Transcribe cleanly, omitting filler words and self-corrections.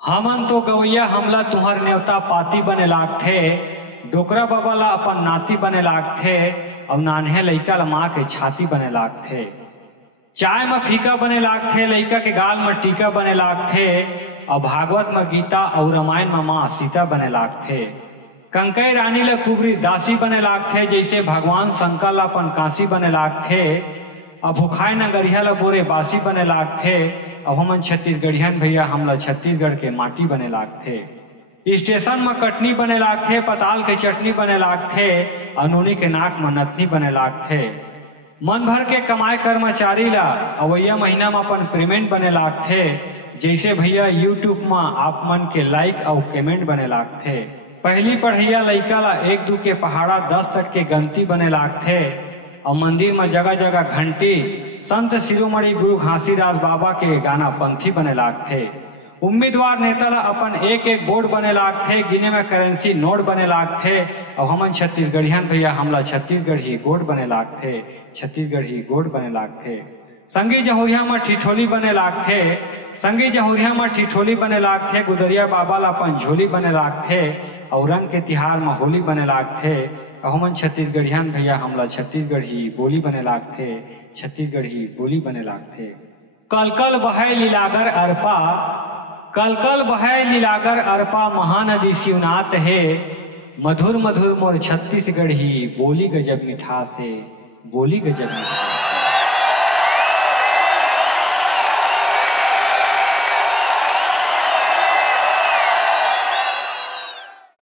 हमन तो गवैया हमला तुहर नेवता पाती बने लागथे, डोकरा बाबा ला अपन नाती बने लागथे और नान्हे लइका ला माँ के छाती बने लागथे। चाय में फीका बने लागथे, लइका के गाल में टीका बने लागथे और भागवत में गीता और रामायण में माँ सीता बने लागथे। कंकई रानी ला कुबरी दासी बने लागथे, जैसे भगवान शंकर ला अपन काशी बने लागथे और भुखाई नगरिया ला बोरे बासी बने लागथे। और हमन छत्तीसगढ़ियन भैया हमला छत्तीसगढ़ के माटी बने लागथे। स्टेशन में कटनी बने लागथे, पताल के चटनी बने लागथे, अनूनी के नाक में नथनी बने लागथे। मन भर के कमाए कर्मचारी ला अवैया महीना में अपन पेमेंट बने लागथे, जैसे भैया यूट्यूब में आप मन के लाइक और कमेंट बने लागथे। पहली पढ़ैया लइका ला 1-2 के पहाड़ा 10 तक के गंती बने लागथे और मंदिर में जगह जगह घंटी संत शिरोमणि गुरु घासीदास बाबा के गाना पंथी बने लागथे। उम्मीदवार नेता ला अपन एक बोर्ड बने लागथे, गिने में करेंसी नोट बने लागथे और हमन छत्तीसगढ़ियन भैया हमला छत्तीसगढ़ी गोड बने लागथे, छत्तीसगढ़ी गोड बने लागथे। संगी जहुरिया में ठिठोली बने लागथे, संगी जहुरिया में ठिठोली बने लागथे, गुदरिया बाबा ला अपन झोली बने लागथे और रंग के तिहार में होली बने लागथे। हमन छत्तीसगढ़ियन भैया हमला छत्तीसगढ़ी बोली बने लागथे, छत्तीसगढ़ी बोली बने लागथे। कलकल बहे लीलागर अरपा, कलकल बहे लीलागर अरपा, महानदी शिवनाथ है। मधुर मधुर मोर छत्तीसगढ़ी बोली गजब मिठास है, बोली गजब मिठास।